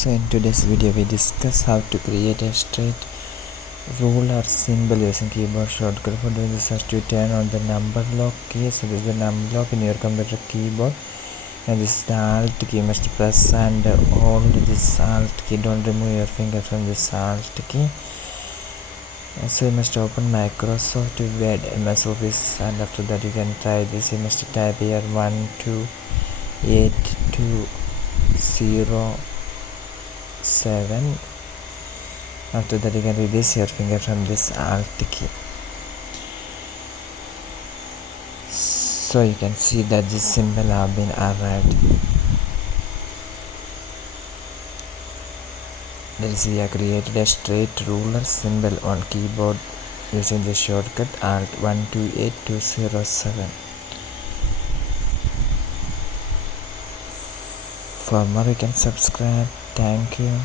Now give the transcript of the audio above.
So in today's video we discuss how to create a straight ruler symbol using keyboard shortcut. For doing this, first you turn on the number lock key. So this is the number lock in your computer keyboard, and this is the alt key. You must press and hold this alt key. Don't remove your finger from this alt key. So you must open Microsoft Word, MS Office, and after that you can try this. You must type here 1282007. After that you can release your finger from this alt key. So you can see that this symbol have been arrived. That is, we have created a straight ruler symbol on keyboard using the shortcut Alt 128207. For more you can subscribe. Thank you.